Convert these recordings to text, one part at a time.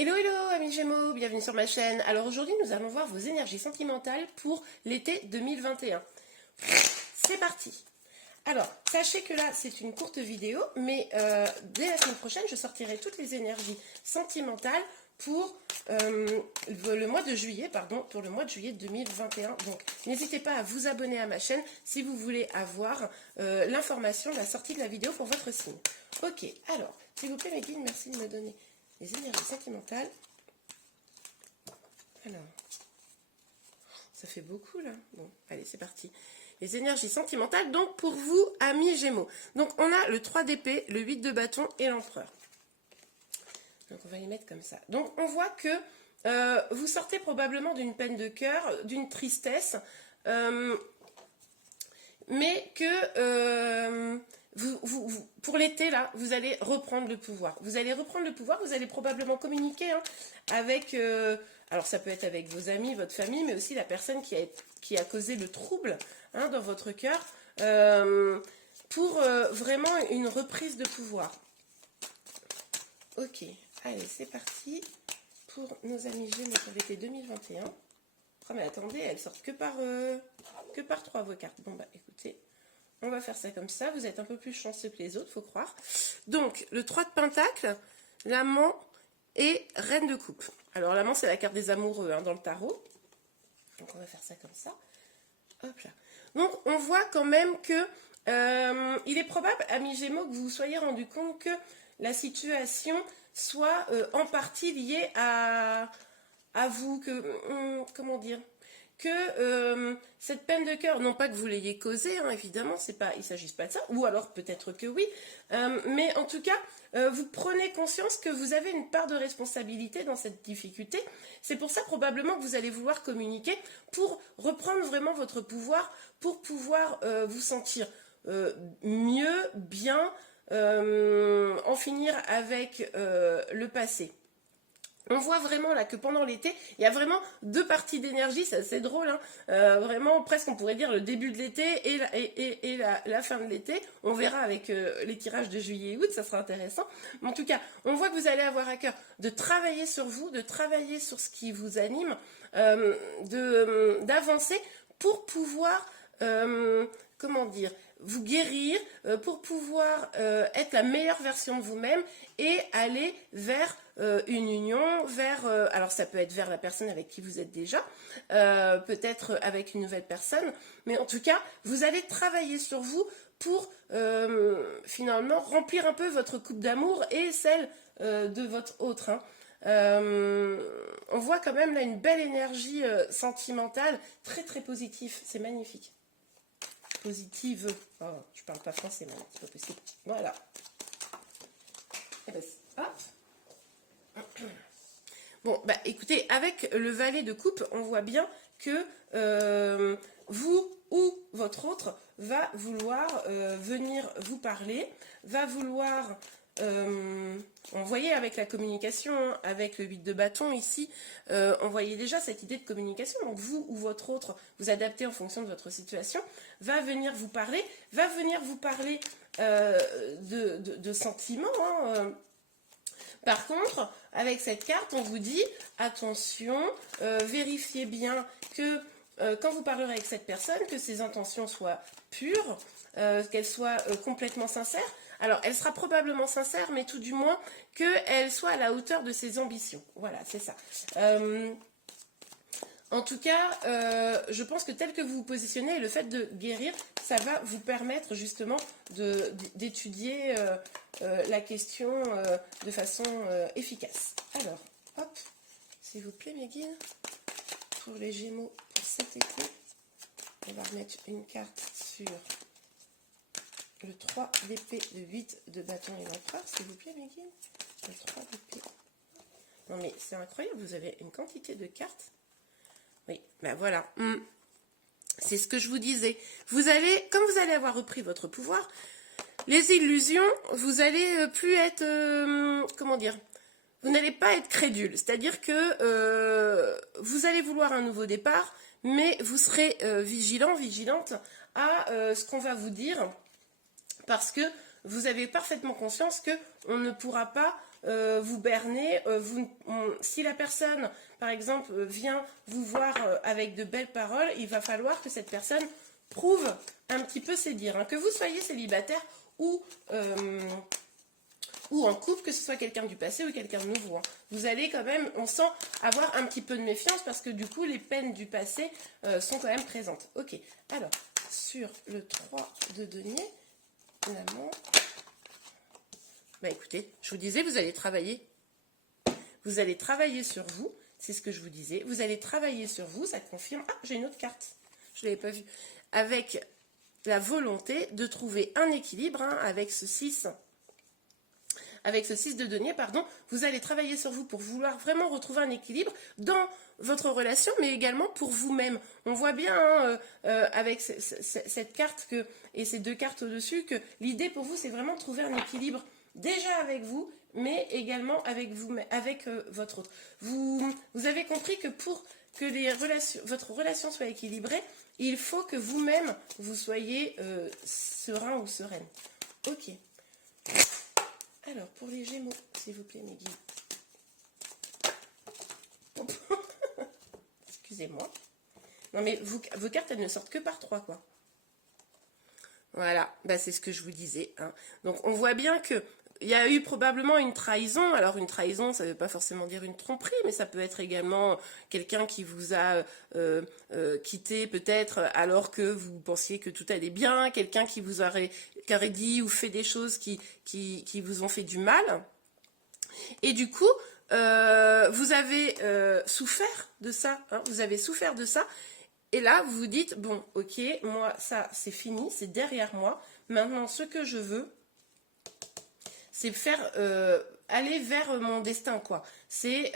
Hello hello amis Gémeaux, bienvenue sur ma chaîne. Alors aujourd'hui nous allons voir vos énergies sentimentales pour l'été 2021. C'est parti. Alors sachez que là c'est une courte vidéo, mais dès la semaine prochaine je sortirai toutes les énergies sentimentales pour le mois de juillet, pour le mois de juillet 2021. Donc n'hésitez pas à vous abonner à ma chaîne si vous voulez avoir l'information de la sortie de la vidéo pour votre signe. Ok, alors s'il vous plaît mes guides, merci de me donner les énergies sentimentales. Alors, ça fait beaucoup là. Bon, allez, c'est parti. Les énergies sentimentales, donc pour vous, amis Gémeaux. Donc, on a le 3 d'épée, le 8 de bâton et l'empereur. Donc, on va les mettre comme ça. Donc, on voit que vous sortez probablement d'une peine de cœur, d'une tristesse, mais que... pour l'été, là, vous allez reprendre le pouvoir. Vous allez reprendre le pouvoir, vous allez probablement communiquer avec... alors, ça peut être avec vos amis, votre famille, mais aussi la personne qui a causé le trouble dans votre cœur pour vraiment une reprise de pouvoir. Ok, allez, c'est parti pour nos amis Gémeaux pour l'été 2021. Oh, mais attendez, elles sortent que par 3 vos cartes. Bon, bah, écoutez... On va faire ça comme ça. Vous êtes un peu plus chanceux que les autres, faut croire. Donc, le 3 de Pentacle, l'amant et Reine de Coupe. Alors, l'amant, c'est la carte des amoureux dans le tarot. Donc, on va faire ça comme ça. Hop là. Donc, on voit quand même que il est probable, amis Gémeaux, que vous vous soyez rendu compte que la situation soit en partie liée à vous. Comment dire ? Que cette peine de cœur, non pas que vous l'ayez causée, évidemment, il ne s'agit pas de ça, ou alors peut-être que oui, mais en tout cas, vous prenez conscience que vous avez une part de responsabilité dans cette difficulté. C'est pour ça probablement que vous allez vouloir communiquer pour reprendre vraiment votre pouvoir, pour pouvoir vous sentir mieux, bien, en finir avec le passé. On voit vraiment là que pendant l'été, il y a vraiment deux parties d'énergie, c'est assez drôle, vraiment presque on pourrait dire le début de l'été et la fin de l'été. On verra avec les tirages de juillet et août, ça sera intéressant. Mais en tout cas, on voit que vous allez avoir à cœur de travailler sur vous, de travailler sur ce qui vous anime, d'avancer pour pouvoir, comment dire, vous guérir, pour pouvoir être la meilleure version de vous-même et aller vers une union, alors ça peut être vers la personne avec qui vous êtes déjà, peut-être avec une nouvelle personne, mais en tout cas, vous allez travailler sur vous pour finalement remplir un peu votre coupe d'amour et celle de votre autre. On voit quand même là une belle énergie sentimentale, très très positive, c'est magnifique. Positive. Oh, je parle pas français, mais c'est pas possible. Voilà. Et ben, hop. Bon, bah écoutez, avec le valet de coupe, on voit bien que vous ou votre autre va vouloir venir vous parler, va vouloir... on voyait avec la communication, avec le 8 de bâton ici, on voyait déjà cette idée de communication. Donc vous ou votre autre, vous adaptez en fonction de votre situation, va venir vous parler de sentiments. Par contre, avec cette carte, on vous dit, attention, vérifiez bien que quand vous parlerez avec cette personne, que ses intentions soient pures, qu'elles soient complètement sincères. Alors, elle sera probablement sincère, mais tout du moins qu'elle soit à la hauteur de ses ambitions. Voilà, c'est ça. En tout cas, je pense que tel que vous vous positionnez et le fait de guérir, ça va vous permettre justement d'étudier la question de façon efficace. Alors, hop, s'il vous plaît mes guides, pour les Gémeaux pour cet été, on va remettre une carte sur le 3 d'épée, le 8 de bâton et l'empereur, s'il vous plaît mes guides. Le 3 d'épée. Non mais c'est incroyable, vous avez une quantité de cartes. Oui, ben voilà. C'est ce que je vous disais. Comme vous allez avoir repris votre pouvoir, les illusions, vous allez plus être, comment dire, vous n'allez pas être crédule. C'est-à-dire que vous allez vouloir un nouveau départ, mais vous serez vigilante à ce qu'on va vous dire, parce que vous avez parfaitement conscience que on ne pourra pas vous berner. Si la personne, par exemple, vient vous voir avec de belles paroles, il va falloir que cette personne prouve un petit peu ses dires. Hein. Que vous soyez célibataire ou en couple, que ce soit quelqu'un du passé ou quelqu'un de nouveau. Hein. Vous allez quand même, on sent, avoir un petit peu de méfiance parce que du coup, les peines du passé sont quand même présentes. Ok, alors, sur le 3 de denier, l'amant... Bah écoutez, je vous disais, vous allez travailler. Vous allez travailler sur vous, c'est ce que je vous disais. Vous allez travailler sur vous, ça confirme... Ah, j'ai une autre carte, je ne l'avais pas vue. Avec la volonté de trouver un équilibre hein, avec ce 6... Avec ce 6 de denier, pardon, vous allez travailler sur vous pour vouloir vraiment retrouver un équilibre dans votre relation, mais également pour vous-même. On voit bien hein, avec cette carte et ces deux cartes au-dessus que l'idée pour vous, c'est vraiment de trouver un équilibre déjà avec vous, mais également avec vous, avec votre autre. Vous avez compris que pour que votre relation soit équilibrée, il faut que vous-même, vous soyez serein ou sereine. Ok. Alors, pour les Gémeaux, s'il vous plaît, mes guides. Excusez-moi. Non, mais vos cartes, elles ne sortent que par 3, quoi. Voilà, bah, c'est ce que je vous disais. Hein. Donc, on voit bien que il y a eu probablement une trahison. Alors, une trahison, ça ne veut pas forcément dire une tromperie, mais ça peut être également quelqu'un qui vous a quitté peut-être alors que vous pensiez que tout allait bien, quelqu'un qui vous aurait dit ou fait des choses qui vous ont fait du mal. Et du coup, vous avez souffert de ça. Hein, vous avez souffert de ça. Et là, vous vous dites, bon, ok, moi, ça, c'est fini, c'est derrière moi. Maintenant, ce que je veux, c'est faire aller vers mon destin, quoi. C'est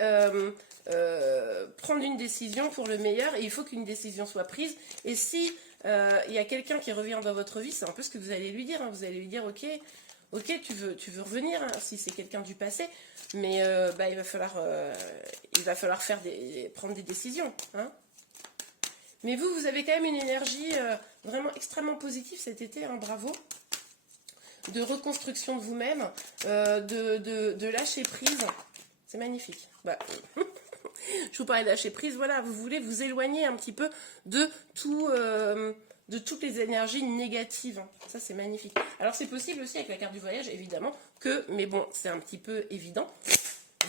prendre une décision pour le meilleur, et il faut qu'une décision soit prise. Et si il y a quelqu'un qui revient dans votre vie, c'est un peu ce que vous allez lui dire. Hein. Vous allez lui dire, ok, tu veux revenir, hein, si c'est quelqu'un du passé, mais bah, il va falloir prendre des décisions. Hein. Mais vous avez quand même une énergie vraiment extrêmement positive cet été, hein, bravo. De reconstruction de vous-même, de lâcher prise. C'est magnifique. Bah, je vous parlais de lâcher prise, voilà, vous voulez vous éloigner un petit peu de toutes les énergies négatives. Ça, c'est magnifique. Alors, c'est possible aussi avec la carte du voyage, évidemment, mais bon, c'est un petit peu évident.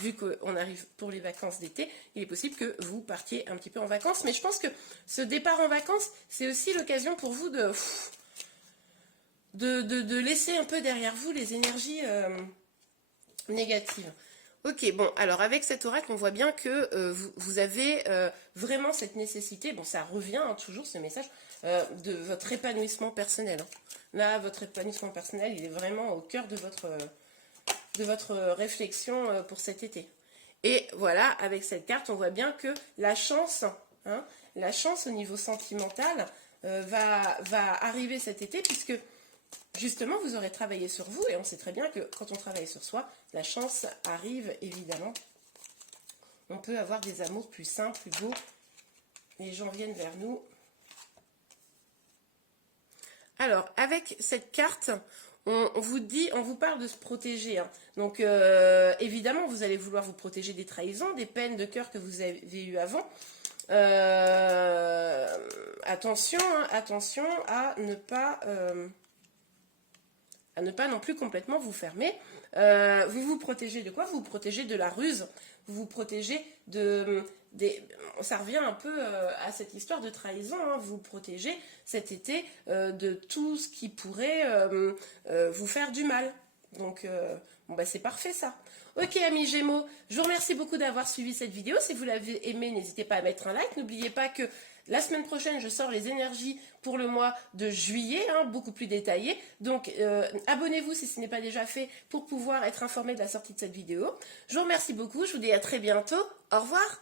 Vu qu'on arrive pour les vacances d'été, il est possible que vous partiez un petit peu en vacances. Mais je pense que ce départ en vacances, c'est aussi l'occasion pour vous de laisser un peu derrière vous les énergies négatives. Ok, bon, alors avec cet oracle, on voit bien que vous avez vraiment cette nécessité, bon, ça revient hein, toujours ce message, de votre épanouissement personnel. Hein. Là, votre épanouissement personnel, il est vraiment au cœur de votre réflexion pour cet été. Et voilà, avec cette carte, on voit bien que la chance au niveau sentimental va arriver cet été, puisque justement, vous aurez travaillé sur vous, et on sait très bien que quand on travaille sur soi, la chance arrive, évidemment. On peut avoir des amours plus sains, plus beaux. Les gens viennent vers nous. Alors, avec cette carte, on vous parle de se protéger. Hein. Donc, évidemment, vous allez vouloir vous protéger des trahisons, des peines de cœur que vous avez eues avant. Attention à ne pas non plus complètement vous fermer. Vous vous protégez de quoi? Vous vous protégez de la ruse. Vous vous protégez ça revient un peu à cette histoire de trahison. Hein. Vous vous protégez cet été de tout ce qui pourrait vous faire du mal. Donc, bon, bah, c'est parfait ça. Ok, amis Gémeaux, je vous remercie beaucoup d'avoir suivi cette vidéo. Si vous l'avez aimé, n'hésitez pas à mettre un like. N'oubliez pas que la semaine prochaine, je sors les énergies pour le mois de juillet, hein, beaucoup plus détaillées. Donc, abonnez-vous si ce n'est pas déjà fait pour pouvoir être informé de la sortie de cette vidéo. Je vous remercie beaucoup. Je vous dis à très bientôt. Au revoir.